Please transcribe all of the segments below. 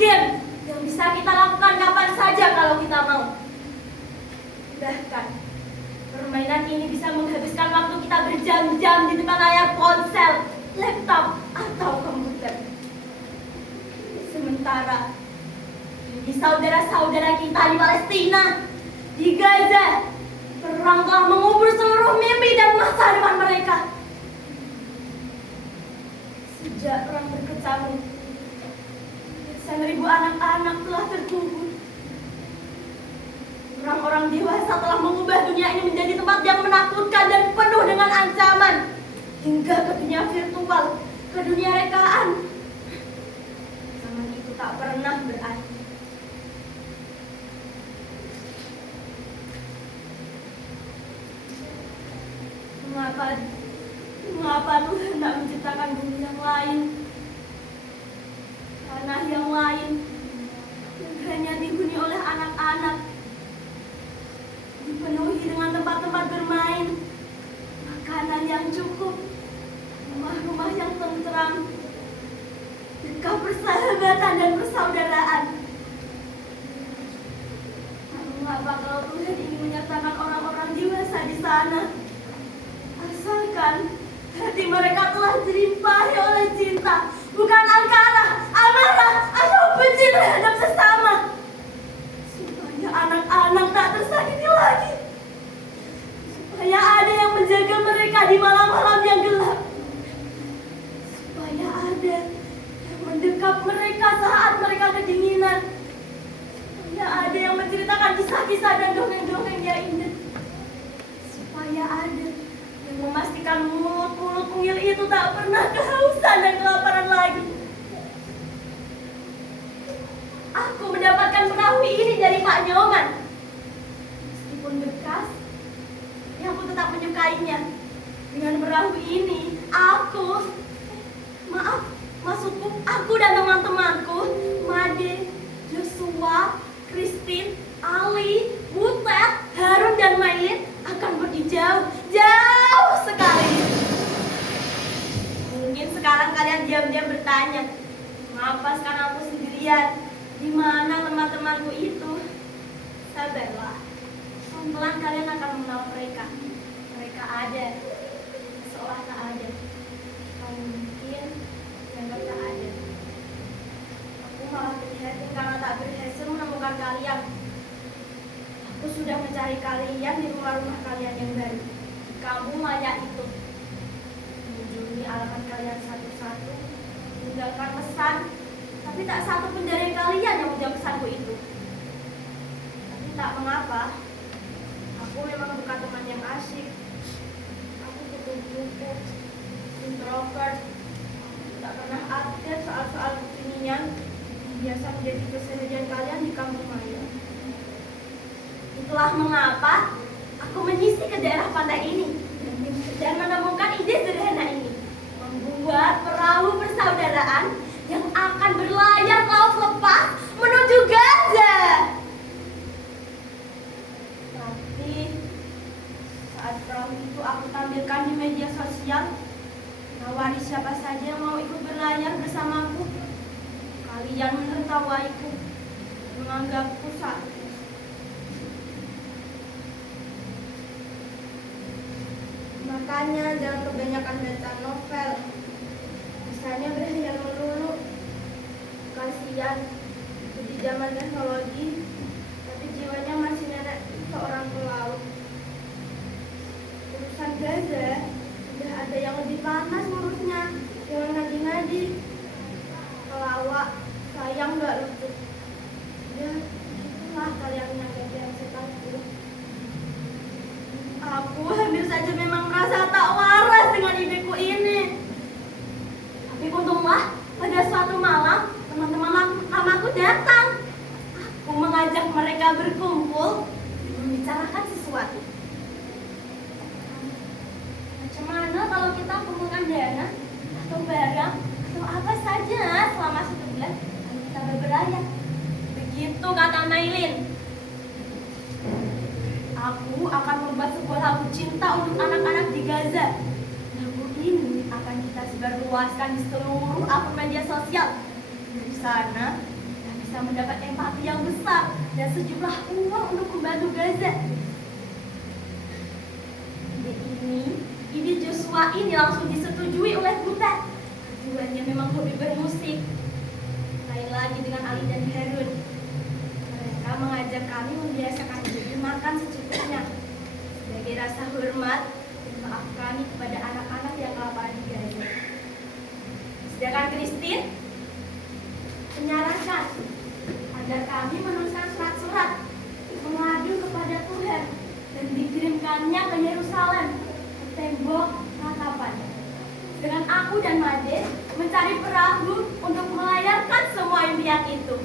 game yang bisa kita lakukan kapan saja kalau kita mau. Bahkan, permainan ini bisa menghabiskan waktu kita berjam-jam di depan layar ponsel, laptop, atau komputer. Sementara, di saudara-saudara kita di Palestina, di Gaza, perang telah mengubur seluruh mimpi dan masa depan mereka. Sejak perang berkecamuk, belasan ribu anak-anak telah terkubur. Orang-orang dewasa telah mengubah dunia ini menjadi tempat yang menakutkan dan penuh dengan ancaman. Hingga ke dunia virtual, ke dunia rekaan. Zaman itu tak pernah berakhir. Mengapa Tuhan tidak menciptakan bumi yang lain, tanah yang lain, yang hanya dihuni oleh anak-anak, dipenuhi dengan tempat-tempat bermain, makanan yang cukup, rumah-rumah yang tentram, dekat persahabatan dan persaudaraan. Mengapa kalau Tuhan ingin menyertakan orang-orang dewasa di sana? Asalkan hati mereka telah dilimpahi oleh cinta, bukan amarah, atau benci terhadap sesama. Supaya anak-anak tak tersakiti lagi. Supaya ada yang menjaga mereka di malam-malam yang gelap. Supaya ada yang mendekap mereka saat mereka kedinginan. Supaya ada yang menceritakan kisah-kisah dan dongeng-dongeng yang indah. Supaya ada yang memastikan mulut-mulut mungil itu tak pernah kehausan dan kelaparan lagi. Aku mendapatkan perahu ini dari Pak Nyoman. Meskipun bekas, aku tetap menyukainya. Dengan perahu ini, maksudku aku dan teman-temanku, Made, Joshua, Christine, Ali, Butet, Harun, dan Mailin akan pergi jauh sekali. Mungkin sekarang kalian diam-diam bertanya, mengapa sekarang aku sendirian? Di mana teman-temanku itu? Sabarlah, pelan-pelan kalian akan mengenal mereka. Mereka ada, seolah tak ada. Atau mungkin dianggap tak ada. Aku malah prihatin karena tak berhasil menemukan kalian. Aku sudah mencari kalian di rumah-rumah kalian yang baru, di kampung maya itu. Mengunjungi alamat kalian satu-satu, meninggalkan pesan, tapi tak satu pun dari kalian yang menjawab pesanku itu. Tapi tak mengapa, aku memang bukan teman yang asyik. Aku kutu-kutu, introvert, tak pernah update soal-soal kekinian yang biasa menjadi keseharian kalian di kampung maya. Itulah mengapa aku menyisir ke daerah pantai ini dan menemukan ide sederhana ini, membuat perahu persaudaraan yang akan berlayar ke laut lepas menuju Gaza. Tapi saat perahu itu aku tampilkan di media sosial, nawari siapa saja yang mau ikut berlayar bersamaku. Kalian menertawaiku, menganggapku sakit. Makanya jangan kebanyakan baca novel, misalnya berhayal melulu. Kasihan, di zaman teknologi, tapi jiwanya masih nenek seorang pelaut. Urusan Gaza, sudah ada yang lebih panas ngurusnya. Jangan ngadi-ngadi, pelawak, sayang gak lucu. Ya, itulah kalian yang gak setanku. Aku hampir saja memang merasa tak waras dengan ideku ini. Tapi untunglah pada suatu malam teman-teman lamaku datang. Aku mengajak mereka berkumpul dan membicarakan sesuatu. Macam mana kalau kita kumpulkan dana atau barang atau apa saja selama 1 bulan lalu kita berlayar? Begitu kata Mailin. Aku akan membuat sebuah lagu cinta untuk anak-anak di Gaza. Lagu ini akan kita sebarluaskan di seluruh akun media sosial. Dari sana, mendapat empati yang besar dan sejumlah uang untuk membantu Gaza. Ide Joshua ini langsung disetujui oleh Butet. Keduanya memang hobi bermusik. Lain lagi dengan Ali dan Harun. Mereka mengajak kami membiasakan diri makan secukupnya sebagai rasa hormat dan maaf kami kepada anak-anak yang kelaparan di Gaza. Sedangkan Christine menyarankan agar kami menuliskan surat-surat mengadu kepada Tuhan dan dikirimkannya ke Yerusalem, ke tembok ratapan. Dengan aku dan Made mencari perahu untuk melayarkan semua impian itu.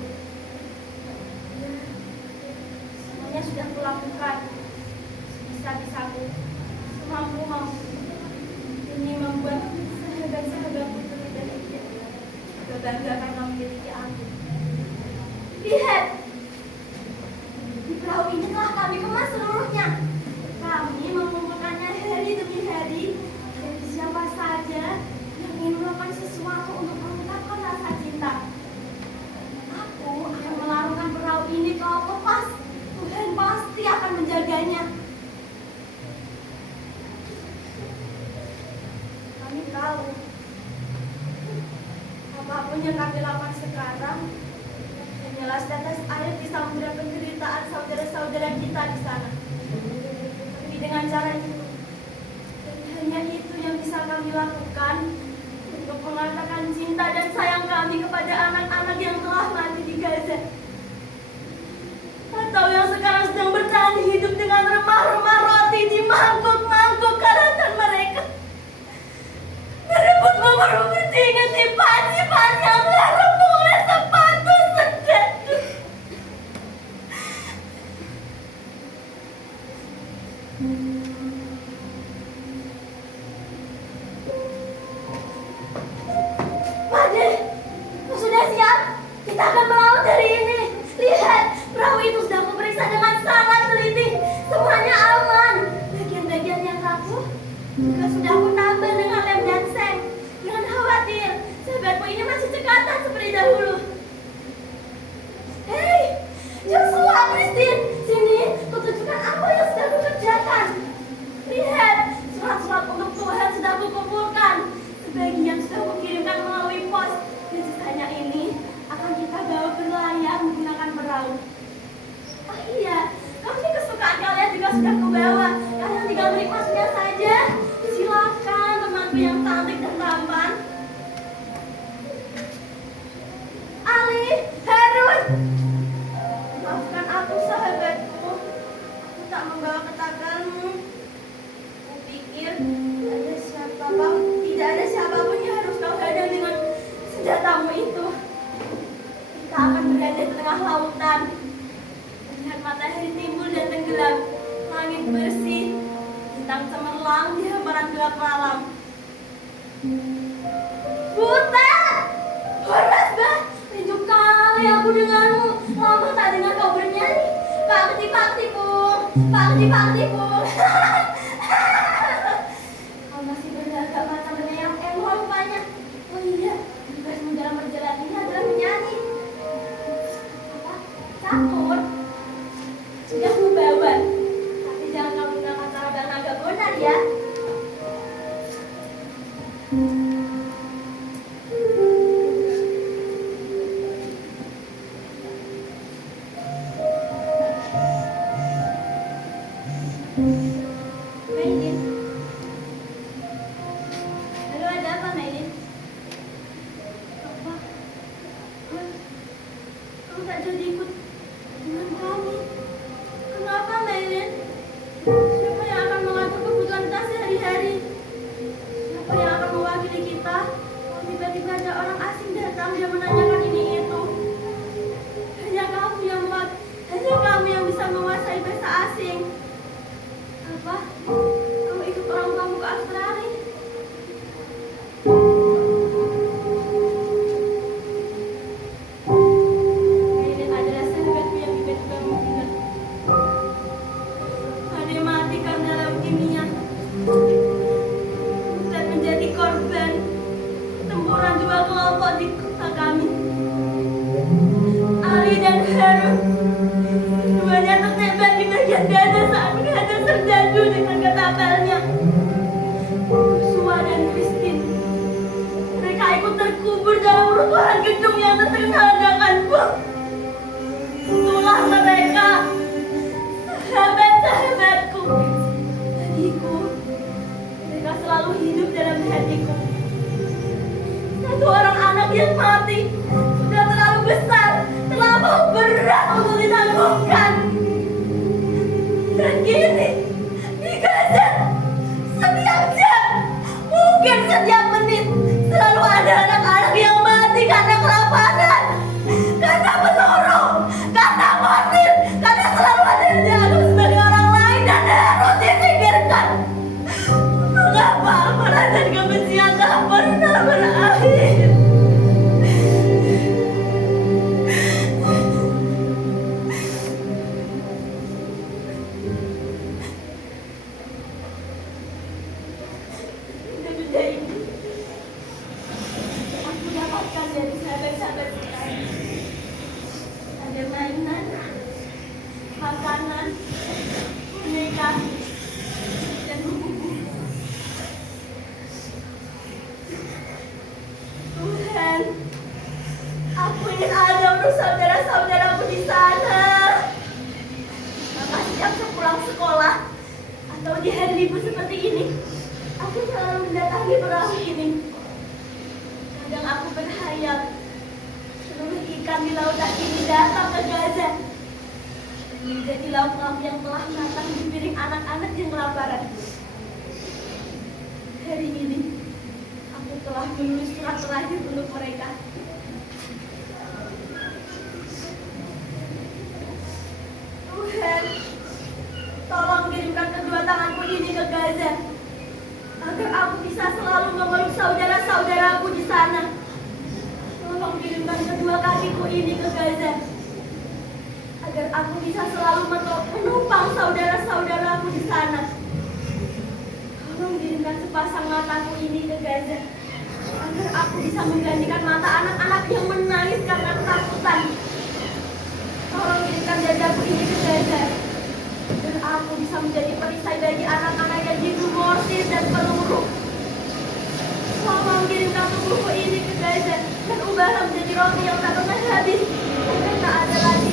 Semuanya sudah kulakukan sebisa-bisaku, semampu-mampu demi membuat sahabat-sahabatku dan berbangga karena memiliki aku. Lihat, di perahu ini telah kami kemas seluruhnya. Kami mengumpulkannya hari demi hari dari siapa saja yang ingin melakukan sesuatu untuk mengungkapkan rasa cinta. Aku akan melarungkan perahu ini kalau lepas. Tuhan pasti akan menjaganya. Kami tahu apapun yang kami lakukan sekarang hanyalah setetes air di samudera penderitaan saudara-saudara kita di sana. Tapi dengan cara itu, dan hanya itu yang bisa kami lakukan untuk mengatakan cinta dan sayang kami kepada anak-anak yang telah mati di Gaza, atau yang sekarang sedang bertahan hidup dengan remah-remah roti di mangkuk-mangkuk karatan mereka, merebut bubur bertingkat di pan yang telah remuk oleh sepatu sedan. Made, kau sudah siap? Kita akan melaut dari ini. Lihat, perahu itu sudah kuperiksa dengan sangat teliti. Semuanya aman. Bagian-bagian yang rapuh juga sudah aku tambah dengan lem dan seng. Jangan khawatir, sahabatku ini masih cekatan seperti dahulu. Hei, Joshua, Christine, sini, kutunjukkan apa yang sudah kukerjakan. Lihat, surat-surat untuk Tuhan sudah kukumpulkan. Sebagian sudah kukirimkan melalui pos. Dan sisanya ini akan kita bawa berlayar menggunakan perahu. Ah iya, kami kesukaan kalian juga sudah kubawa. Kalian tinggal menikmatinya saja. Silakan temanku yang cantik dan tampan. Ali, Harun, maafkan aku sahabatku. Aku tak membawa ketakanmu. Kupikir tidak ada siapapun yang harus kau hadang dengan senjatamu itu. Kita akan berada di tengah lautan, melihat matahari timbul dan tenggelam, langit bersih, bintang cemerlang di hamparan gelap malam. Butet, horas bah, rindu kali aku denganmu. Lama tak dengar kau bernyanyi. Pakti pung, pakti pung. Kau masih berlagak macam yang emo rupanya. Oh iya, tugasmu dalam perjalanan ini adalah menyanyi. Apa? Catur? Sudah kubawa. Tapi jangan kau gunakan cara yang agak benar ya. Mainin. Lalu ada apa, Mainin? Apa? Kamu tak jadi ikut dengan kami. Kenapa, Mainin? Siapa yang akan mengatur kebutuhan kita sehari-hari? Siapa yang akan mewakili kita? Kalau tiba-tiba ada orang asing datang dan menanyakan ini itu. Hanya kamu yang bisa menguasai bahasa asing. Apa? Kamu ikut orang kamu ke Australia? Mainin adalah sahabatku yang tiba-tiba menghilang. Ada mati karena leukemia dan menjadi korban tempuran dua kelompok di kota kami. dalam reruntuhan gedung yang terkena ledakanku. Itulah mereka, sahabat-sahabatku, bagiku. Mereka selalu hidup dalam hatiku. Satu orang anak yang mati sudah terlalu besar, terlalu berat untuk ditanggungkan. Dan kini di Gaza, setiap jam, mungkin setiap menit, selalu ada anak-anak yang mati karena kelaparan, karena peluru, karena mortir, karena selalu ada yang dianggap sebagai orang lain dan harus disingkirkan. Mengapa amarah dan kebencian tak pernah berakhir? Benda-benda ini aku dapatkan dari sahabat-sahabat saya. Ada mainan, makanan, boneka, dan buku-buku. Tuhan, aku ingin ada untuk saudara-saudaraku di sana. Maka setiap sepulang sekolah atau di hari libur seperti ini, aku selalu mendatangi perahu ini. Kadang aku berhayal seluruh ikan di lautan ini datang ke Gaza dan menjadi lauk-lauk yang telah matang di piring anak-anak yang kelaparan. Hari ini aku telah menulis surat terakhir untuk mereka. Tuhan, tolong kirimkan kedua tanganku ini ke Gaza, agar aku bisa selalu memeluk saudara-saudaraku di sana. Tolong kirimkan kedua kakiku ini ke Gaza, agar aku bisa selalu menumpang saudara-saudaraku di sana. Tolong kirimkan sepasang mataku ini ke Gaza, agar aku bisa menggantikan mata anak-anak yang menangis karena ketakutan. Tolong kirimkan dadaku ini ke Gaza, agar aku bisa menjadi perisai bagi anak-anak yang dibunuh mortir dan peluru. Tolong kirimkan tubuhku ini ke Gaza dan ubahlah menjadi roti yang tak pernah habis, agar tak ada lagi